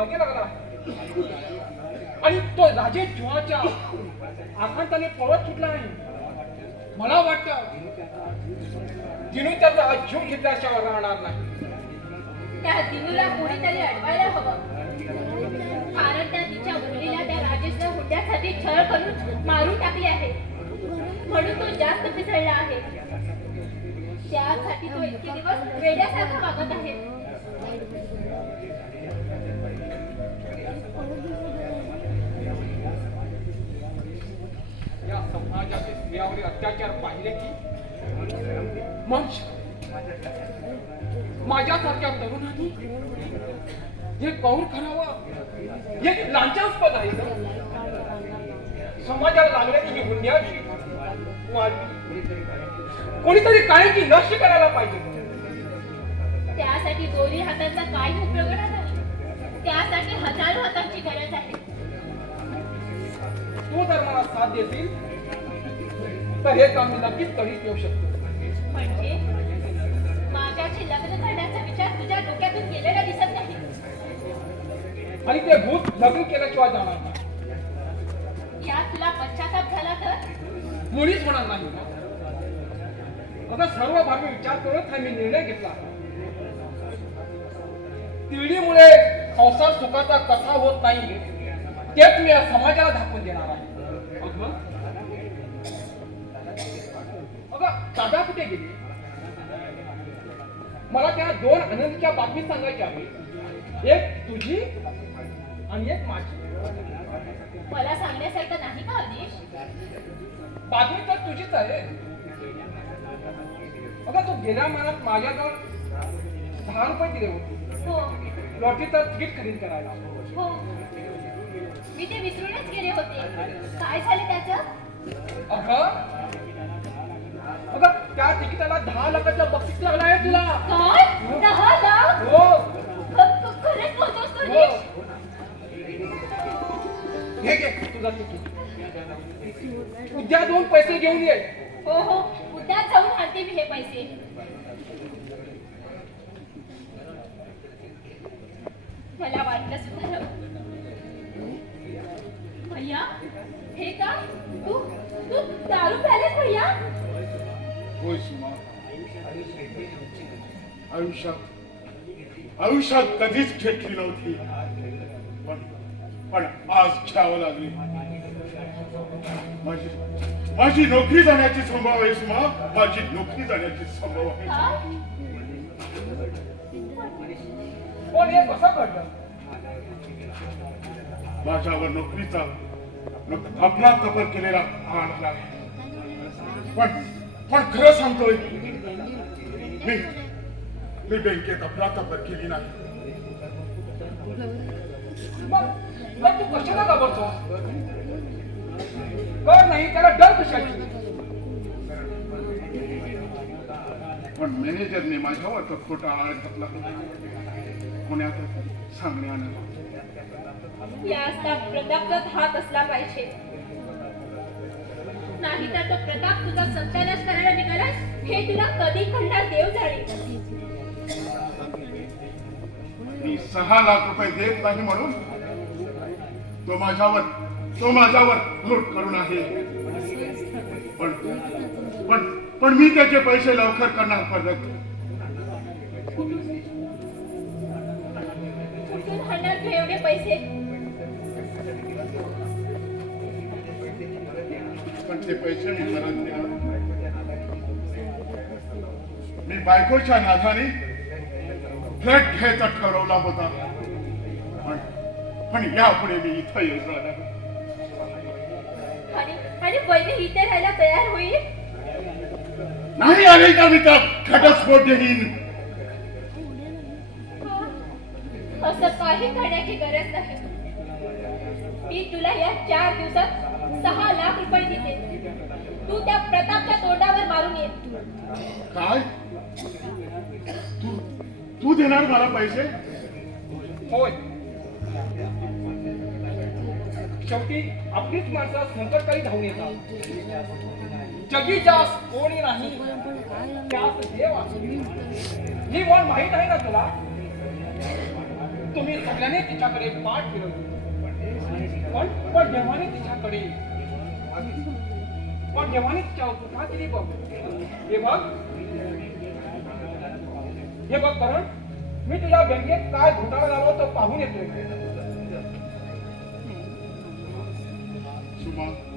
मागे लागला आणि तो राजे जीवाच्या आकांताने पळत सुटला आहे. मला वाटतं दिनू त्याचा जीव घेतल्याशिवाय राहणार नाही. त्या दिनूला कोणीतरी अडवायला हवं, कारण त्या तिच्या वडिलीला त्या राजेशला हुंड्यासाठी छळ करून मारून टाकले आहे, म्हणून तो जास्त पिसळला आहे. त्यासाठी तो इतके दिवस वेड्यासारखा वागत आहे. या समाजातील स्त्रियावरील अत्याचार पाहिले की मग माझ्यासारख्या तरुणांनी हे कौर करावं हे लांछनास्पद आहे. समाजाला लागण्याची ही गुन्ह्याची कोणीतरी काळजी नष्ट करायला पाहिजे. त्यासाठी दोन्ही हातांचा काही उपयोग नाही, त्यासाठी हजारो हातांची गरज आहे. तू जर मला साथ देशील तर हे काम मी नक्कीच कधीच येऊ शकतो. म्हणजे माझ्याशी लग्न करण्याचा विचार तुझ्या डोक्यातून गेलेला दिसत नाही, आणि ते भूत लग्न केल्याशिवाय जाणार नाही. यात तुला पश्चाताप झाला तर? मुळीच होणार नाही. आता सर्व भावी विचार करून हा मी निर्णय घेतला. तिळीमुळे संसार सुखाचा कसा होत नाही तेच मी या समाजाला दाखवून देणार आहे. अगं दादा कुठे गेली? मला त्या दोन आनंदीच्या बातमी सांगायची आहे, एक तुझी आणि एक माझी. मला सांगण्यासारखं नाही का अनिश? बातमी तर तुझीच आहे. अगं तू गेल्या महिन्यात माझ्याजवळ 10 रुपये दिले होते. हो लॉटरीचं तिकीट खरेदी करायला. हो, मी ते विसरूनच गेले होते. काय झाले त्याचं? अगं त्या तिकिटाला 10 लाखाचं बक्षीस लागलं आहे तुला. काय? 10 लाख? हो खरंच बोलतोस तू हो. अनिश? घे तुझा तिकीट. उद्या 2 पैसे घेऊन ये. हो हो, उद्या जाऊन आणते मी हे पैसे. मला वाटलं सुद्धा भैया, हे का तू तू दारू प्यालेस भैया? होय सुमा, आयुष्यात कधीच घेतली नव्हती, पण आज घ्यावं लागली. माझी नोकरी जाण्याची संभव आहे सुमा, माझी नोकरी जाण्याची संभव आहे. का? पण हे कसं घडलं? माझ्यावर नोकरीचा आपला तपर केलेला आणला आहे. पण खरं सांगतोय, मी बँकेत अफरातफर केली नाही. मग तू कशाला घाबरतो? कर नाही त्याला डर कशाची? पण मॅनेजरने माझ्यावर तर खोटा आळ घातला. पुण्यात सांगण्यानं याचा प्रतापचाच हात असला पाहिजे, नाही तर तो प्रताप तुझा सत्यानाश करायला निघालास हे तुला कधी कळणार देव जाणे. मी 6 लाख रुपये देत नाही म्हणून तो माझ्यावर लूट करून आहे. पण मी त्याचे पैसे लवकर करणार परत. कुठून आणणार तू एवढे पैसे? पण ते पैसे मी परत देणार. मी बायकोच्या नादाने फ्लॅट घ्यायचा ठरवला होता, पण यापुढे मी इथं येऊन राहणार. आणि बहिणी इथे राहायला तयार होईल? नाही आले का मी त्या घटस्फोट देईन. असं काही करण्याची गरज नाही. मी तुला या 4 दिवसात 6 लाख रुपये देते. तू त्या प्रतापच्या तोंडावर मारून ये. काय? तू देणार मला पैसे? होय. शेवटी आपलीच माणसं संकटकाळी धावून येतात. जगी जास कोणी नाही त्यास देव आहे. ही म्हण माहित आहे ना तुला? तुम्ही सगळ्यांनी तिच्याकडे पाठ फिरवली पण देवाने तिच्याकडे तिच्यावर कृपा केली बघ. हे बघ करण, मी तुझ्या बँकेत काय घोटाळा झाला तो पाहून येतोय. सुमा